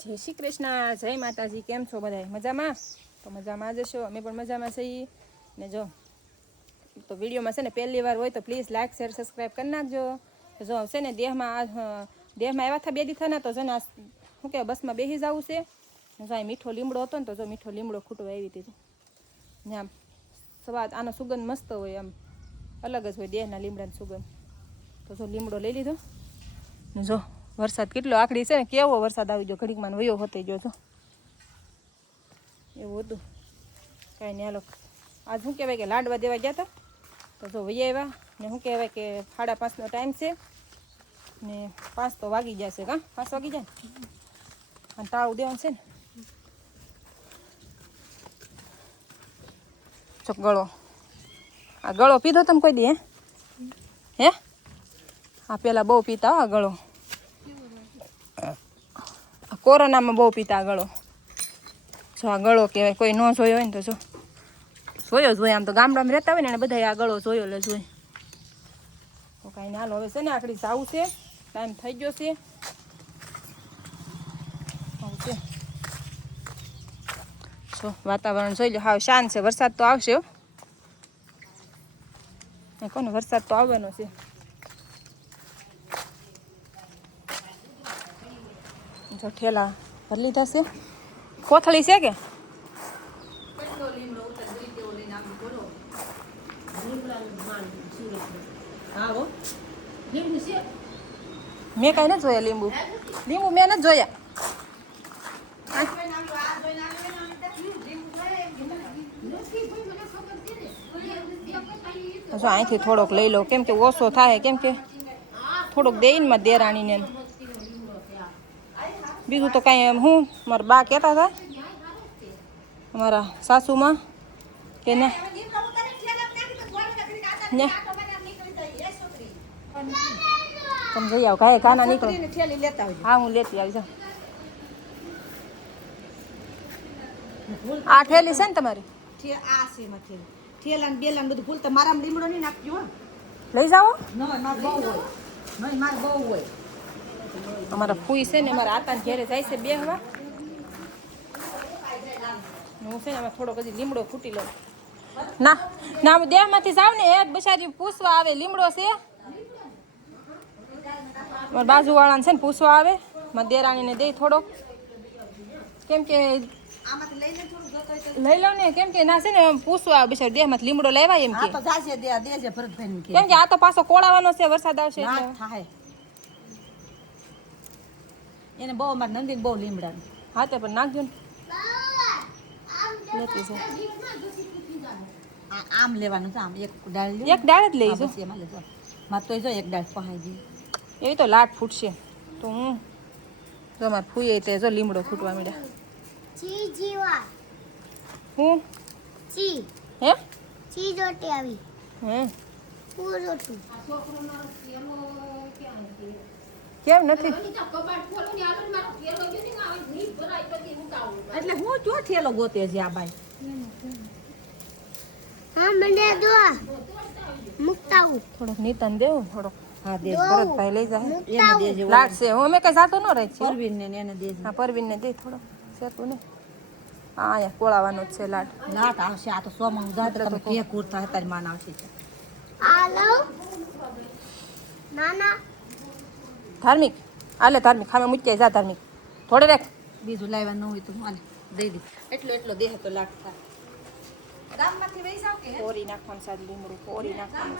જય શ્રી કૃષ્ણ, જય માતાજી. કેમ છો બધા? મજામાં? તો મજામાં જ છો, અમે પણ મજામાં છીએ. ને જો તો વિડીયોમાં છે ને પહેલી વાર હોય તો પ્લીઝ લાઇક શેર સબસ્ક્રાઈબ કરી નાખજો. જો છે ને દેહમાં આવ્યા હતા 2 દિવસ ના, તો છે ને શું કહેવાય બસમાં બેસી જવું છે. જો આ મીઠો લીમડો હતો ને, તો જો મીઠો લીમડો ખૂટવા આવી હતી ને આમ સ્વાદ આનો સુગંધ મસ્ત હોય, આમ અલગ જ હોય દેહના લીમડાની સુગંધ. તો જો લીમડો લઈ લીધો ને જો વરસાદ કેટલો આખડી છે ને, કેવો વરસાદ આવી ગયો ઘડીકમાં વયો હોતી ગયો. જો એવું હતું કાંઈ નહીં. હાલો આજ શું કહેવાય કે લાડવા દેવા ગયા હતા, તો જો વૈયા આવ્યા ને શું કહેવાય કે 5:30નો ટાઈમ છે ને 5 તો વાગી જશે. 5 વાગી જાય ને, અને તાળું દેવાનું છે ને. જો ગળો, આ ગળો પીધો તમે કોઈ દી? હે આ પેલા બહુ પીતા આ ગળો, કોરોનામાં બહુ પીતા ગળો. જો આ ગળો કહેવાય, કોઈ ન જોયો હોય ને તો જો જોયો જ હોય. આમ તો ગામડામાં રહેતા હોય ને એને બધા આ ગળો જોયો જ હોય. તો કાંઈ ના, હવે છે ને આખડી જવું છે, ટાઈમ થઈ ગયો છે. આવું છે જો વાતાવરણ જોઈ લો, હાવ શાંત છે. વરસાદ તો આવશે હો, કોને વરસાદ તો આવવાનો છે. જો ઠેલા ભરી લીધા છે. કોથળી છે કે મેં કાંઈ નથી જોયા લીંબુ. લીંબુ મેં નથી જોયા. જો અહીંથી થોડોક લઈ લો, કેમ કે ઓછો થાય, કેમ કે થોડોક દઈને માં દેરાણીને. બીજું તો કાંઈ હું મારા બા કહેતા હતા, અમારા સાસુમાં કે ના તમે જઈ આવો કાંઈ કાના નીકળો. હા હું લેતી આવી જાઉં. આ ઠેલી છે ને તમારી? ઠેલા બેલા બધું ભૂલતા મારામાં લીમડો નહીં નાખજો. લઈ જાઓ. મારે બહુ હોય. અમારા ફૂઈ છે ને અમારા આતાને ઘેરે જાય છે બેહવા. હું છે ને અમે થોડોક હજી લીમડો ફૂટી લઉં. ના ના હું દેહમાંથી જાઉં ને એક બસારી પૂછવા આવે લીમડો છે. મારા બાજુવાળાને છે ને પૂછવા આવે, મારા દેરાણીને દે થોડોક, કેમ કે લઈ લો ને, કેમ કે ના છે ને પૂછવા બિચાર દેહમાંથી લીમડો લેવાય એમ કે. કેમ કે આ તો પાછો કોળાવાનો છે, વરસાદ આવશે એટલે એને બહુ અમારે નંદીને બહુ લીમડા. હા તે પણ નાખજો ને. લેતી છે આમ લેવાનું છે, આમ એક ડાળ લે. એક ડાળ જ લઈશું. એમાં લેજો મારે તો જો એક ડાળ પહાઈ ગઈ. એવી તો લાટ ફૂટશે. તો હું જો અમારે ફૂઈએ તે જો લીમડો ફૂટવા માંડ્યા. હું હે ચી જોટી આવી હે પૂરોટું કેમ નથી? એટલે હું જો થેલો ગોતે છે આ બાઈ. હા મને દો મુકતા હું થોડોક નીતન દેવું થોડોક. હા દે ભરતભાઈ લઈ જાય એને દેજે. લાટ છે. હું મેં કઈ જાતો ન રહી છે. પરવીન ને એને દેજે. હા પરવીનને દે થોડો સેતું ને. હા અહીંયા કોળાવાનો જ છે લાટ. લાટ આવશે. આ તો સોમાં જાત્રા તમે કે કુર્તા હતા માન આવશે. આલો નાના ધાર્મિક આલે ધાર્મિક ખામે મૂકી જા ધાર્મિક થોડે રાખ. બીજું લાવવા ન હોય તો મને દઈ દે. એટલો દેહ તો લાટ થાય. ગામમાંથી વઈ જાવ કે પોરી નાખવાનું સાદ લીમડું પોરી નાખવાનું.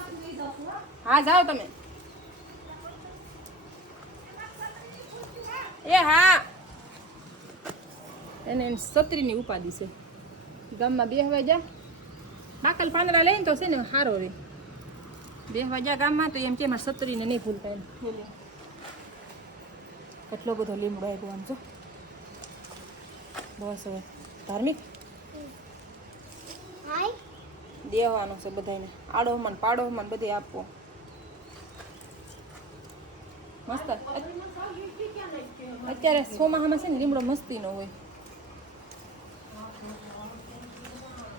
હા જાઓ તમે. એ હા એને છત્રીની ઉપાધિ છે. ગામમાં બેહવા જા બાકલ પાંદડા લઈને તો છે ને સારો રહે. બેહવા જા ગામમાં તો એમ કે મારે છત્રીને નહીં ભૂલતા એમ. એટલો બધો લીમડો આવ્યો આમ જો. બસ હવે ધાર્મિક હાય દેવાનો છે બધાને. આડોમાં પાડોમાં બધે આપવો મસ્ત. અત્યારે ચોમાસામાં છે ને લીમડો મસ્તી નો હોય.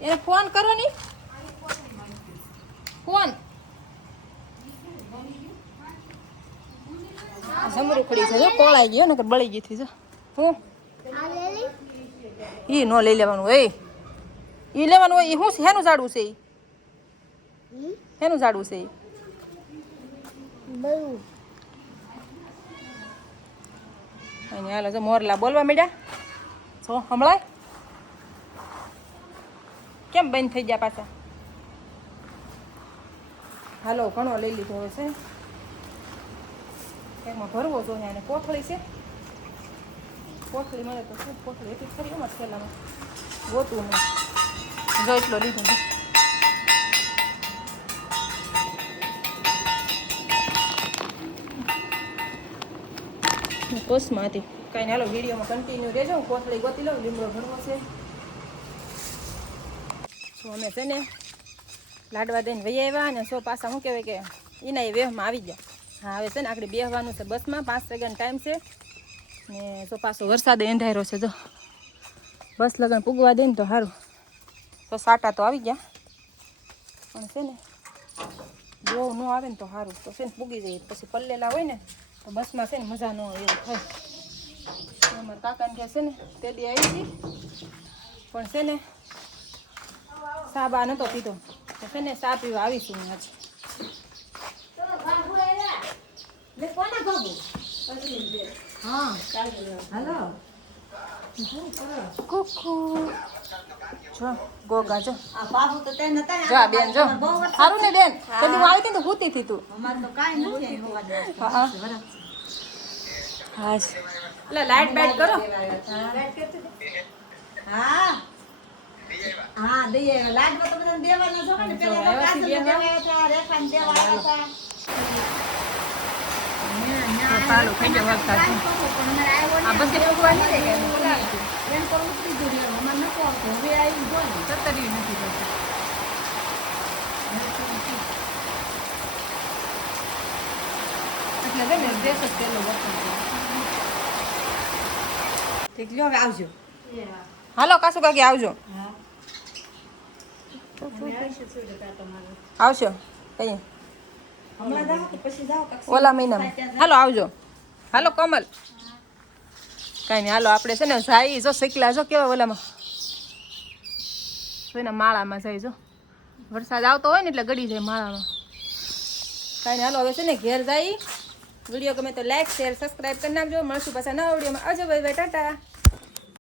એને ફોન કરો ને. ફોન જમરૂખડી છે જો કોળાઈ ગયો ને બળી ગઈ થી જો. હું આ લેલી ઈ ન લઈ લેવાનું હોય ઈ લેવાનું હોય ઈ શું હેનું ઝાડવું છે ઈ હેનું ઝાડવું છે ઈ બરું અને હાલો જો મોરલા બોલવા માંડ્યા છો હમણાં કેમ બંધ થઈ ગયા પાછા હાલો ઘણો લઈ લીધો હવે છે એકમાં ભરવો જોઈએ અને કોથળી છે કોથળી મળે તો શું કોથળી એટલી ખરી એમ જ પેલામાં ગોતું નહીં જો એટલો લીધો છે પોસ્ટમાં હતી કાંઈ નહીં હાલો વિડીયોમાં કન્ટિન્યુ રહેજો હું કોથળી ગોતી લઉં લીમડો ભરવો છે શું અમે છે ને લાડવા દઈને વહી આવ્યા અને સો પાછા શું કહેવાય કે એના એ વેહમાં આવી ગયા હા હવે છે ને આપણે બેસવાનું છે બસમાં 5 વાગ્યાનો ટાઈમ છે ને સો પાછો વરસાદ એંધાયરો છે જો બસ લગન પૂગવા દે ને તો સારું તો સાટા તો આવી ગયા પણ છે ને બહુ ન આવે ને તો સારું તો છે ને પૂગી જાય પછી પલ્લેલા હોય ને તો બસમાં છે ને મજા ન આવે એવું થાય અમારા કાકાને કહે છે ને તે દી આવી હતી પણ છે ને સા બા નહોતો પીધો તો છે ને સા પીવા આવીશું હું આજે હા હાલો કુકુ જો ગોગા જો આ બાબુ તો તે નતા જો આ બેન જો સારું ને બેન તો તું આવી હતી ને ભૂતી હતી તું અમાર તો કાઈ નથી હા હા એટલે લાઈટ બાઈટ કરો હા હા દઈએ લાડવા તો બધાને દેવાના છો ને પેલા તો કાસુ દેવાયા હતા રેખાને દેવાયા હતા પાલો થઈ ગયો વરસાદ આ બધે ભગવાન છે કે એમ પર ઉતરી ગયું અમાર નતો આવતો હવે આવી ગયો ને સત્તરી નથી થતું એટલે છે ને દેશ જ પેલો વરસાદ ઠીક લ્યો હવે આવજો હાલો કાસુ કાકી આવજો હા આવશો કઈ હમણાં જાઓ કે પછી જાઓ કાક ઓલા મહિનામાં હાલો આવજો હાલો કમલ કાંઈ નહીં હાલો આપણે છે ને જાય જો શીખલા જો કેવા ઓલામાં એના માળામાં જાય જો વરસાદ આવતો હોય ને એટલે ગળી જાય માળામાં કાંઈ નહીં હાલો હવે છે ને ઘેર જાય વિડીયો ગમે તો લાઈક શેર સબસ્ક્રાઈબ કરી નાખજો મળશું પાછા નવા વિડીયોમાં આવજો બાય બાય ટાટા